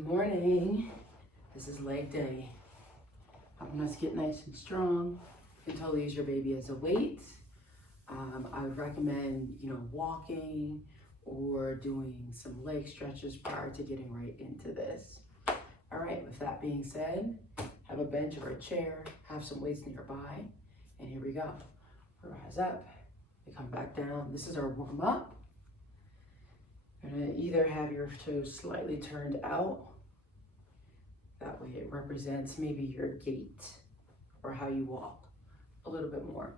Good morning. This is leg day. Helping us get nice and strong. You can totally use your baby as a weight. I would recommend, walking or doing some leg stretches prior to getting right into this. All right, with that being said, have a bench or a chair, have some weights nearby, and here we go. Rise up, we come back down. This is our warm up. You're gonna either have your toes slightly turned out. That way it represents maybe your gait or how you walk a little bit more.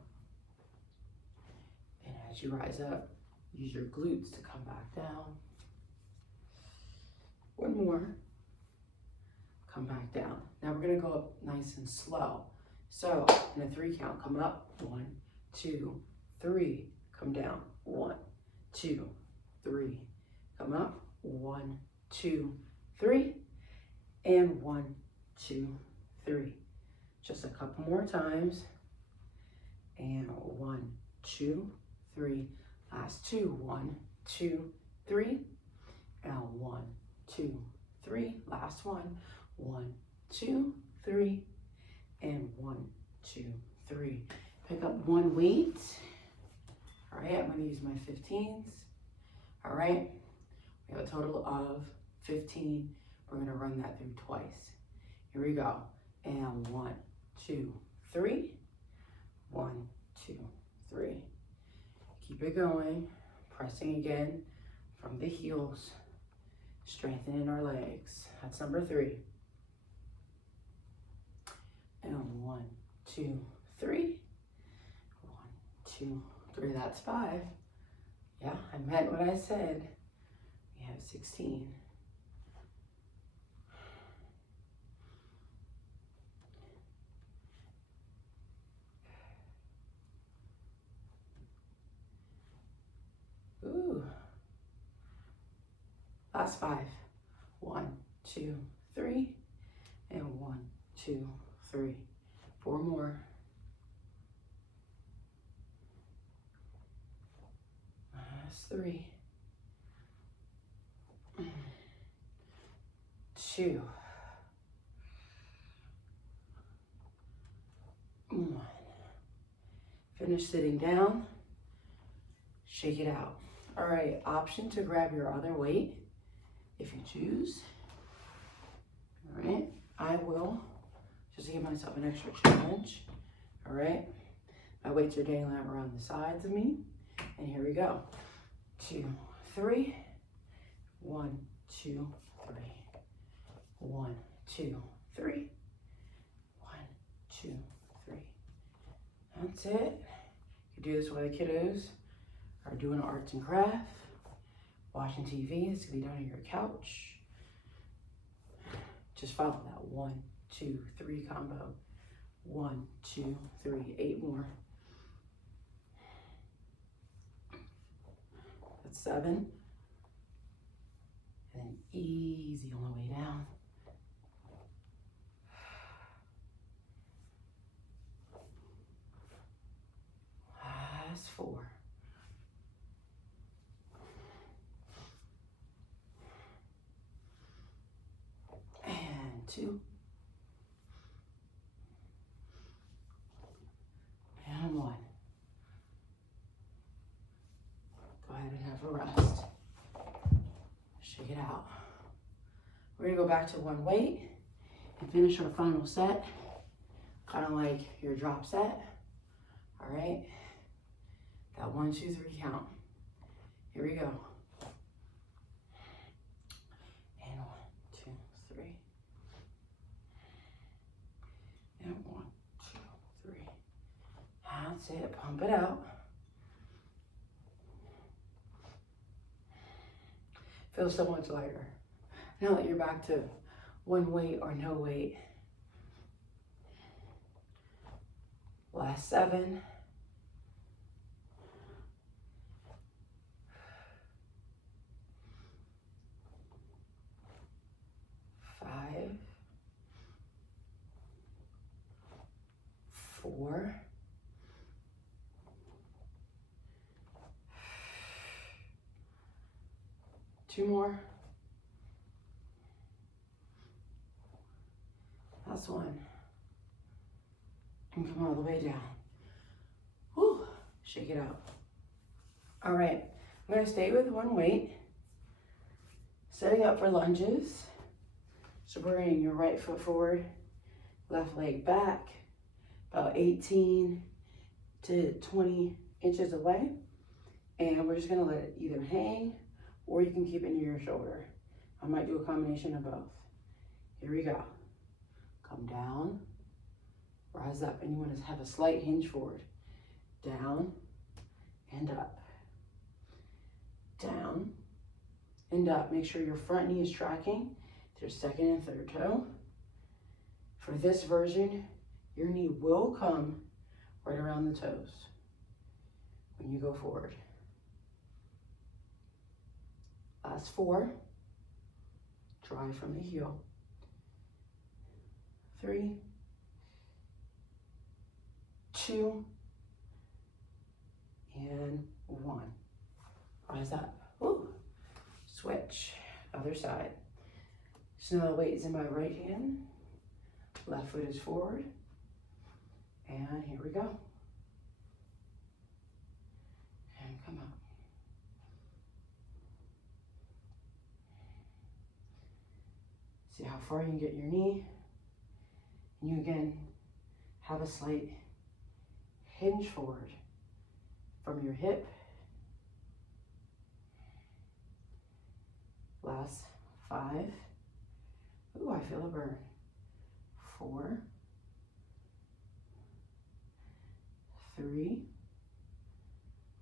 And as you rise up, use your glutes to come back down. One more, come back down. Now we're gonna go up nice and slow. So in a 3 count, come up, 1, 2, 3, come down, 1, 2, 3, come up, 1, 2, 3, and 1, 2, 3. Just a couple more times. And 1, 2, 3. Last 2, 1, 2, 3. And 1, 2, 3. Last one. 1, 2, 3. And 1, 2, 3. Pick up one weight. All right, I'm gonna use my 15s. All right, we have a total of 15. We're gonna run that through twice. Here we go. And 1, 2, 3. 1, 2, 3. Keep it going. Pressing again from the heels. Strengthening our legs. That's number 3. And 1, 2, 3. 1, 2, 3. That's 5. Yeah, I meant what I said. We have 16. Ooh. Last 5. 1, 2, 3. And 1, 2, 3. 4 more. Last 3. 2. 1. Finish sitting down. Shake it out. All right, option to grab your other weight if you choose. All right, I will, just to give myself an extra challenge. All right, my weights are dangling around the sides of me. And here we go. 2, 3. 1, 2, 3. 1, 2, 3. 1, 2, 3. That's it. You do this while the kiddos are doing arts and crafts, watching TV. This can be done on your couch. Just follow that 1, 2, 3 combo. 1, 2, 3, 8 more. That's 7. And then easy on the way down. Last 4. And 2. And 1. Go ahead and have a rest. Shake it out. We're gonna go back to one weight and finish our final set, kind of like your drop set. All right, that 1, 2, 3 count. Here we go. And 1, 2, 3. And 1, 2, 3. That's it, pump it out. Feels so much lighter. Now that you're back to one weight or no weight. Last 7. 5. 4. 2 more. one. And come all the way down. Whew, shake it out. All right, I'm gonna stay with one weight. Setting up for lunges. So bringing your right foot forward, left leg back, about 18 to 20 inches away. And we're just gonna let it either hang or you can keep it near your shoulder. I might do a combination of both. Here we go. Come down, rise up, and you want to have a slight hinge forward. Down and up. Down and up. Make sure your front knee is tracking to your second and third toe. For this version, your knee will come right around the toes when you go forward. Last 4. Drive from the heel. 3, 2, and 1. Rise up. Ooh. Switch. Other side. So now the weight is in my right hand. Left foot is forward. And here we go. And come up. See how far you can get your knee. And you again have a slight hinge forward from your hip. Last 5. Ooh, I feel a burn. 4, 3.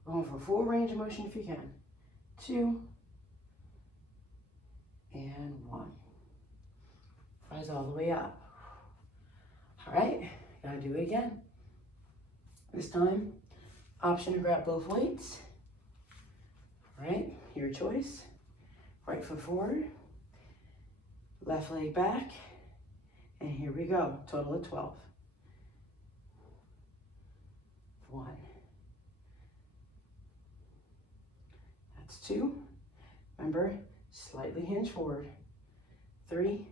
Going for full range of motion if you can. 2, and 1. Rise all the way up. All right, gotta do it again. This time, option to grab both weights. All right, your choice. Right foot forward, left leg back, and here we go. Total of 12. 1. That's 2. Remember, slightly hinge forward. 3,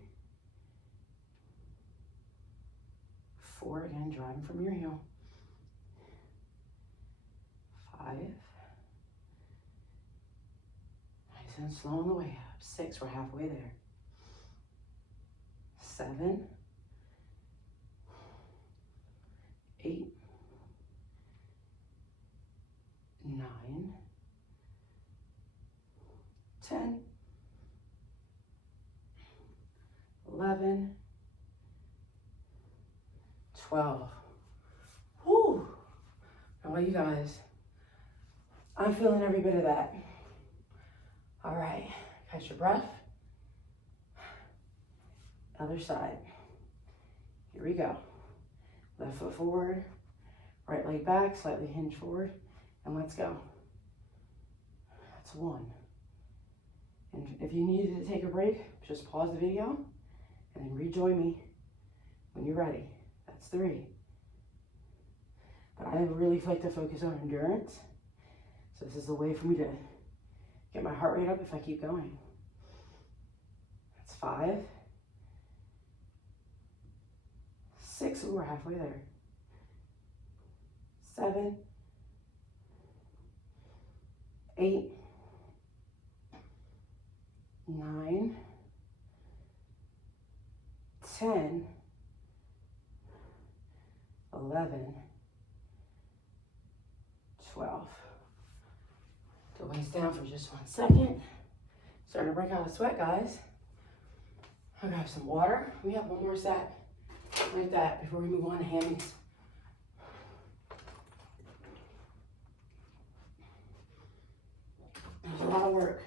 4, again, driving from your heel. 5. Nice and slow on the way up. 6, we're halfway there. 7, 8, 9, 10, 11, 12. Whew. How about you guys? I'm feeling every bit of that. All right, catch your breath. Other side. Here we go. Left foot forward, right leg back, slightly hinge forward, and let's go. That's 1. And if you needed to take a break, just pause the video and then rejoin me when you're ready. That's 3. But I really like to focus on endurance. So this is a way for me to get my heart rate up if I keep going. That's 5. 6, we're halfway there. 7, 8, 9, 10, 11, 12. The waist down for just 1 second. Starting to break out a sweat, guys. I'll grab some water. We have one more set like that before we move on to hammies. There's a lot of work.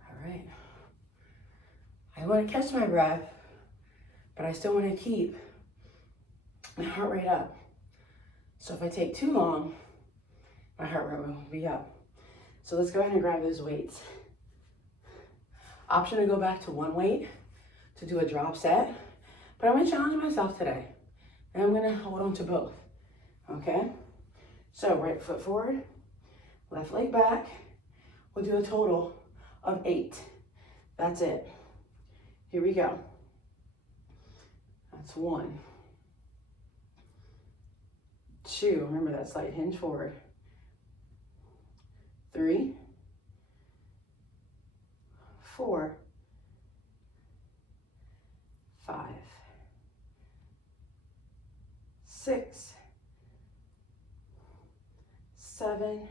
All right. I want to catch my breath, but I still want to keep my heart rate up. So if I take too long, my heart rate will be up. So let's go ahead and grab those weights. Option to go back to one weight to do a drop set, but I'm gonna challenge myself today. And I'm gonna hold on to both, okay? So right foot forward, left leg back. We'll do a total of 8. That's it. Here we go. That's 1, 2, remember that slight hinge forward. 3, 4, 5, 6, 7,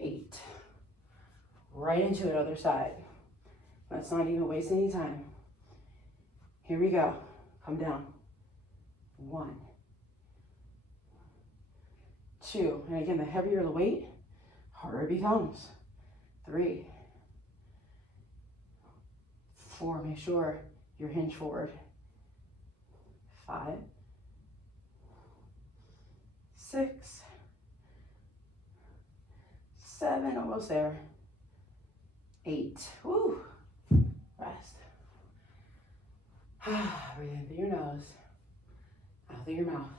8. Right into it, other side. Let's not even waste any time. Here we go. Come down. 1, 2, and again, the heavier the weight, harder it becomes. 3, 4, make sure you're hinge forward. 5, 6, 7, almost there. 8, woo, rest. Breathe in through your nose, out through your mouth.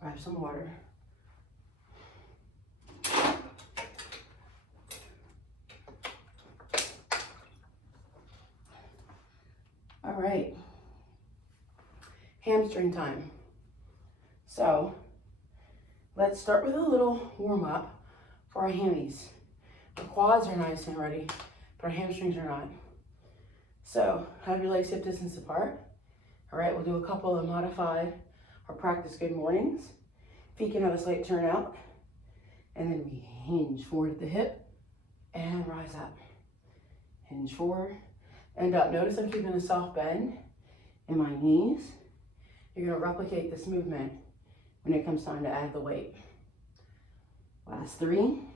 Grab some water. All right, hamstring time. So let's start with a little warm up for our hammies. Our quads are nice and ready, but our hamstrings are not. So have your legs hip distance apart. All right, we'll do a couple of modified or practice good mornings. Feet can have a slight turn out. And then we hinge forward at the hip and rise up. Hinge forward and up. Notice I'm keeping a soft bend in my knees. You're gonna replicate this movement when it comes time to add the weight. Last 3.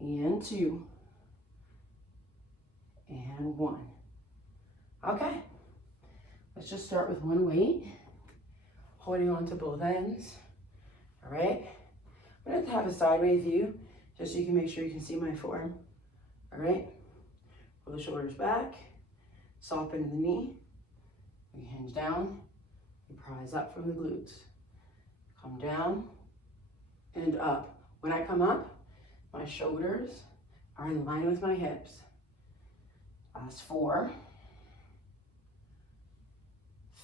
And 2. And 1. Okay. Let's just start with one weight, holding on to both ends. All right. I'm going to have a sideways view just so you can make sure you can see my form. All right. Pull the shoulders back, soft bend in the knee. We hinge down, we rise up from the glutes. Come down and up. When I come up, my shoulders are in line with my hips. Last 4.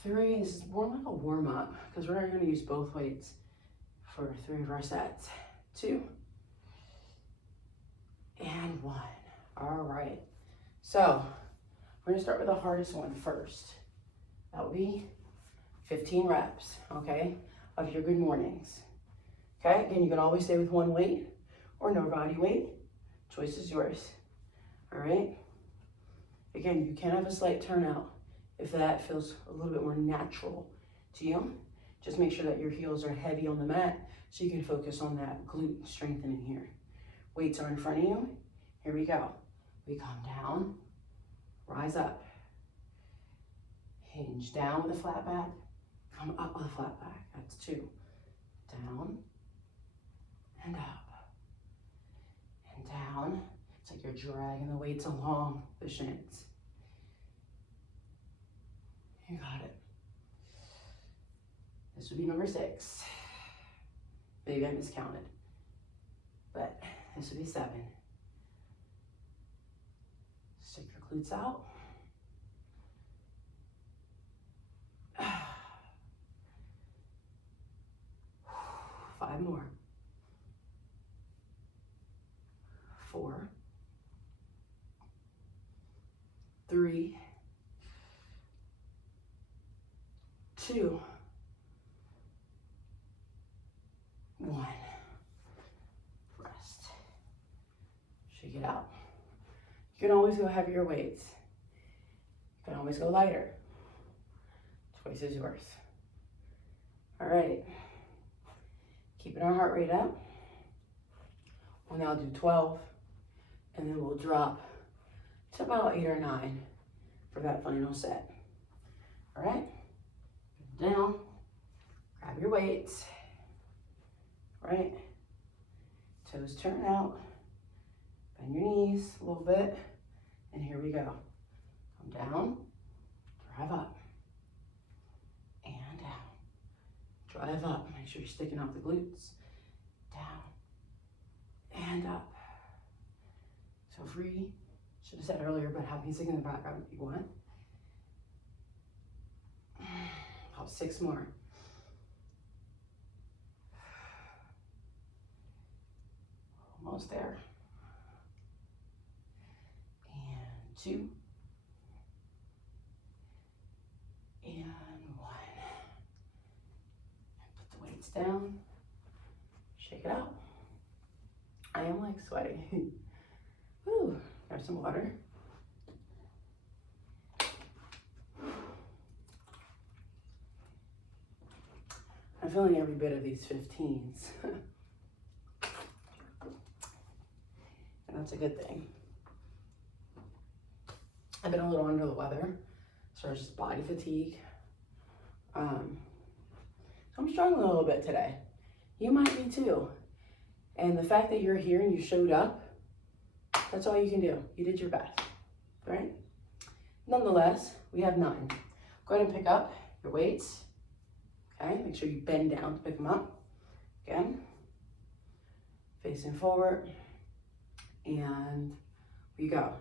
3, this is more like a warm up because we're going to use both weights for 3 of our sets. 2 and 1. All right. So we're going to start with the hardest one first. That will be 15 reps, okay, of your good mornings. Okay, again, you can always stay with one weight or no body weight. Choice is yours. All right. Again, you can have a slight turnout if that feels a little bit more natural to you. Just make sure that your heels are heavy on the mat so you can focus on that glute strengthening here. Weights are in front of you. Here we go. We come down, rise up. Hinge down with a flat back, come up with a flat back. That's 2. Down and up and down. It's like you're dragging the weights along the shins. You got it. This would be number 6. Maybe I miscounted, but this would be 7. Stick your glutes out. 5 more. 4, 3, 2, 1. Rest. Shake it out. You can always go heavier weights. You can always go lighter. Choice is yours. All right. Keeping our heart rate up. We'll now do 12, and then we'll drop to about 8 or 9 for that final set. All right. Down. Grab your weights. Right. Toes turn out. Bend your knees a little bit. And here we go. Come down. Drive up. And down. Drive up. Make sure you're sticking out the glutes. Down. And up. Feel free, should have said earlier, but have music in the background if you want. About 6 more. Almost there. And 2. And 1. Put the weights down. Shake it out. I am like sweating. Woo, grab some water. I'm feeling every bit of these 15s. And that's a good thing. I've been a little under the weather, so it's just body fatigue. I'm struggling a little bit today. You might be too. And the fact that you're here and you showed up, that's all you can do. You did your best, right? Nonetheless, we have 9. Go ahead and pick up your weights. Okay, make sure you bend down to pick them up. Again, facing forward. And we go.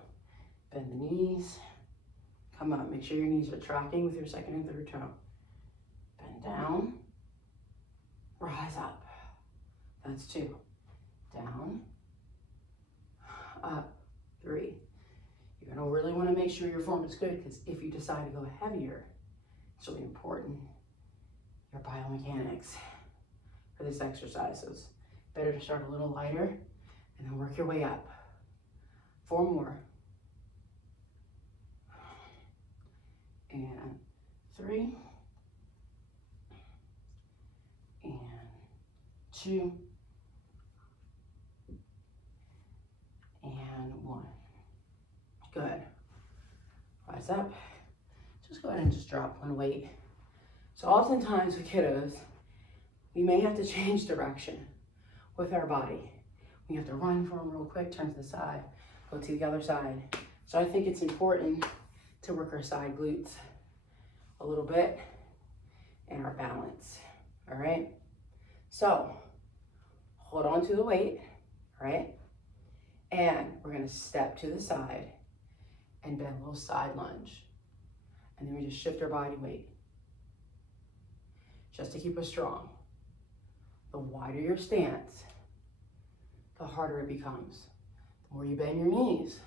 Bend the knees. Come up. Make sure your knees are tracking with your second and third toe. Bend down. Rise up. That's 2. Down. Up. 3. You're going to really want to make sure your form is good, because if you decide to go heavier, it's really important. Your biomechanics for this exercise. So it's better to start a little lighter and then work your way up. 4 more. And 3. And 2. And 1. Good. Rise up. Just go ahead and just drop one weight. So oftentimes with kiddos, we may have to change direction with our body. We have to run for them real quick, turn to the side, go to the other side. So I think it's important to work our side glutes a little bit and our balance, all right? So hold on to the weight, all right? And we're gonna step to the side and bend a little side lunge. And then we just shift our body weight just to keep us strong. The wider your stance, the harder it becomes. The more you bend your knees,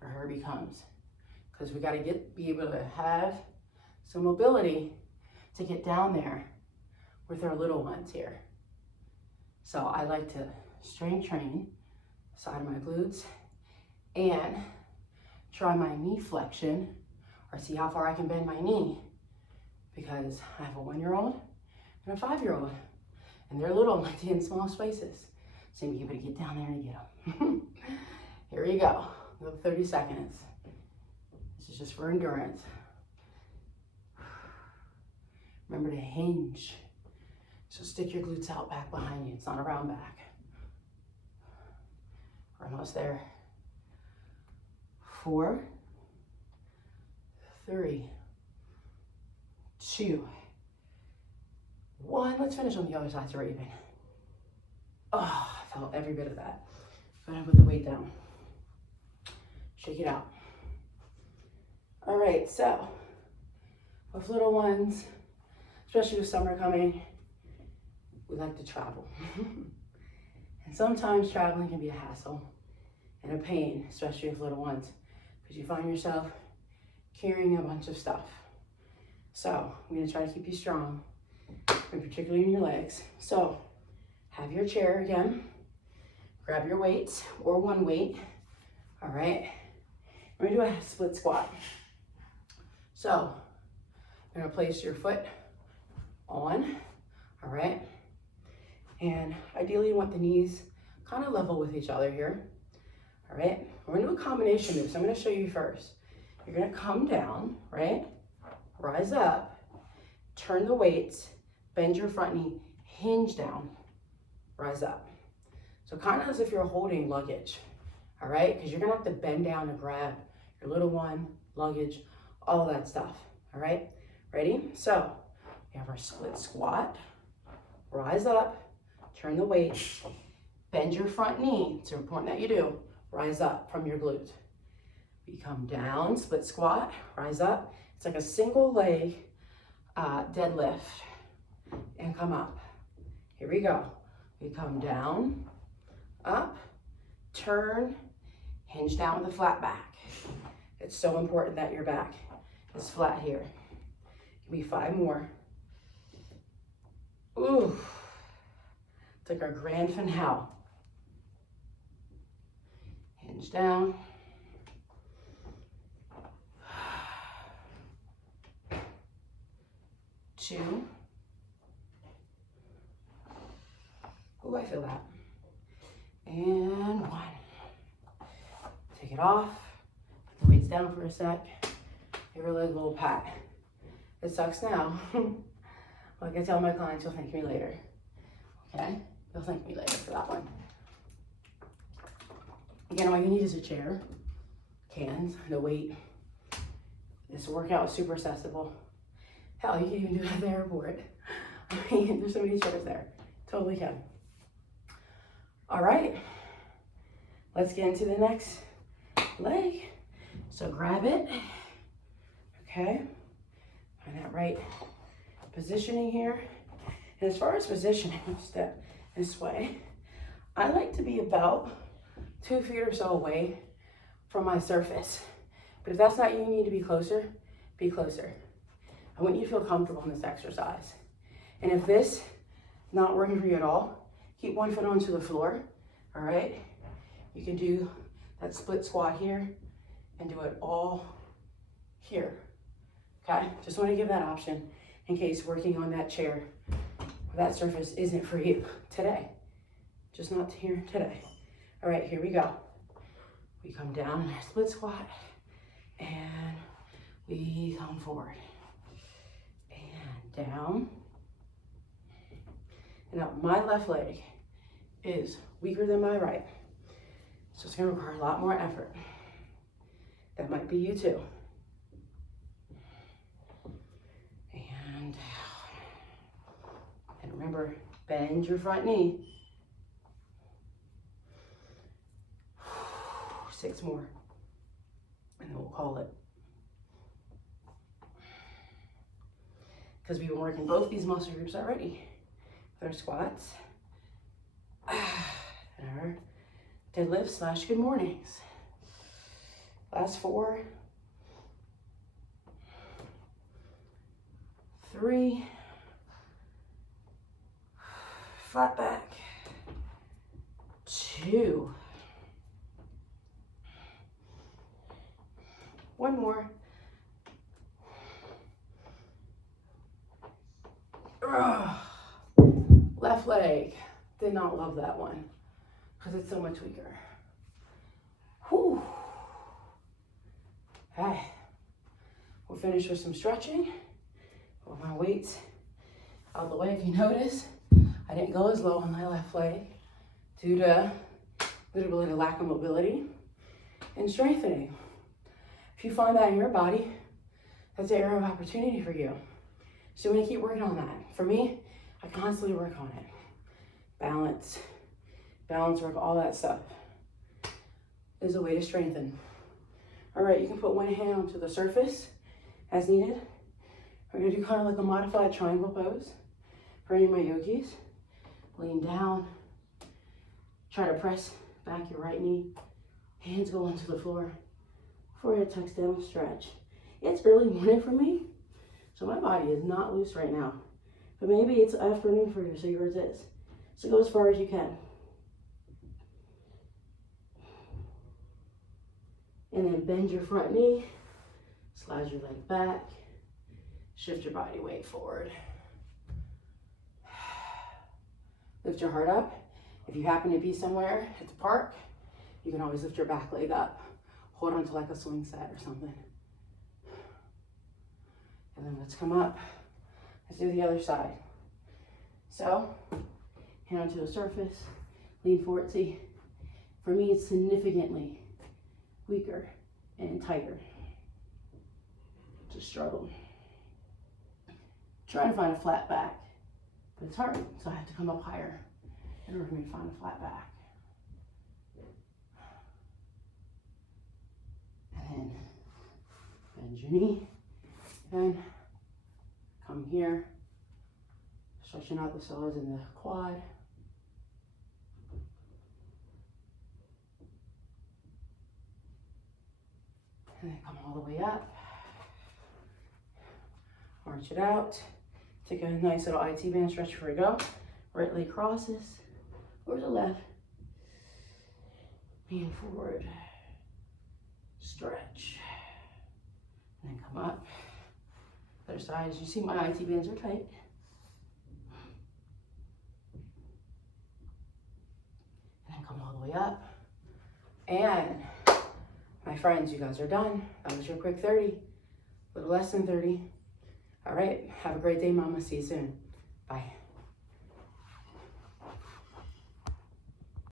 the harder it becomes. Because we gotta be able to have some mobility to get down there with our little ones here. So I like to strength train the side of my glutes and try my knee flexion, or see how far I can bend my knee, because I have a 1-year-old and a 5-year-old, and they're little and like to get in small spaces. So you better get down there and get them. Here we go. Another 30 seconds. This is just for endurance. Remember to hinge. So stick your glutes out back behind you. It's not a round back. We're almost there. 4, 3, 2, 1. Let's finish on the other side so we're even. Oh, I felt every bit of that. Go ahead and put the weight down. Shake it out. All right, so with little ones, especially with summer coming, we like to travel. And sometimes traveling can be a hassle and a pain, especially with little ones, because you find yourself carrying a bunch of stuff. So I'm gonna try to keep you strong, and particularly in your legs. So have your chair again, grab your weights or one weight, all right? We're gonna do a split squat. So you're gonna place your foot on, all right? And ideally you want the knees kind of level with each other here, all right? We're gonna do a combination move, so I'm gonna show you first. You're gonna come down, right? Rise up, turn the weights, bend your front knee, hinge down, rise up. So kind of as if you're holding luggage, all right? Because you're gonna have to bend down to grab your little one, luggage, all that stuff, all right? Ready? So we have our split squat, rise up, turn the weight, bend your front knee, it's important that you do, rise up from your glute. We come down, split squat, rise up. It's like a single leg deadlift, and come up. Here we go. We come down, up, turn, hinge down with a flat back. It's so important that your back is flat here. Give me 5 more. Ooh. It's like our grand finale. Hinge down. Two. Oh, I feel that. And 1. Take it off. Put the weights down for a sec. Give your leg a little pat. It sucks now. Like I tell my clients, you'll thank me later. Okay? You'll thank me later for that one. Again, all you need is a chair, cans, no weight. This workout is super accessible. Hell, you can even do it at the airport. I mean, there's so many chairs there. Totally can. All right, let's get into the next leg. So grab it, okay? Find that right positioning here. And as far as positioning, step this way. I like to be about 2 feet or so away from my surface. But if that's not you, you need to be closer, be closer. I want you to feel comfortable in this exercise. And if this is not working for you at all, keep 1 foot onto the floor, all right? You can do that split squat here and do it all here, okay? Just want to give that option in case working on that chair or that surface isn't for you today. Just not here today. All right, here we go. We come down in our split squat and we come forward and down. And now my left leg is weaker than my right, so it's gonna require a lot more effort. That might be you too. And remember, bend your front knee. 6 more, and then we'll call it. Because we've been working both these muscle groups already. With our squats, and our deadlifts / good mornings. Last 4, 3, flat back, 2, 1 more. Left leg. Did not love that one because it's so much weaker. Whew. Okay. We'll finish with some stretching. With my weights out the way. If you notice, I didn't go as low on my left leg due to a little bit of lack of mobility and strengthening. If you find that in your body, that's an area of opportunity for you. So we're gonna keep working on that. For me, I constantly work on it. Balance work, all that stuff is a way to strengthen. All right, you can put 1 hand onto the surface as needed. We're gonna do kind of like a modified triangle pose for any of my yogis. Lean down, try to press back your right knee. Hands go onto the floor. Forehead tucks down, stretch. It's early morning for me, so my body is not loose right now. But maybe it's afternoon for you, so yours is. So go as far as you can. And then bend your front knee, slide your leg back, shift your body weight forward. Lift your heart up. If you happen to be somewhere at the park, you can always lift your back leg up. Hold on to like a swing set or something. And then let's come up. Let's do the other side. So, hand onto the surface, lean forward. See, for me, it's significantly weaker and tighter. It's a struggle. Trying to find a flat back, but it's hard, so I have to come up higher in order for me to find a flat back. and bend your knee, and come here, stretching out the psoas in the quad. And then come all the way up, arch it out, take a nice little IT band stretch before we go. Right leg crosses, or the left, lean forward, stretch, and then come up. Other side, as you see, my IT bands are tight. And then come all the way up. And my friends, you guys are done. That was your quick 30, a little less than 30. All right, have a great day, mama. See you soon. Bye.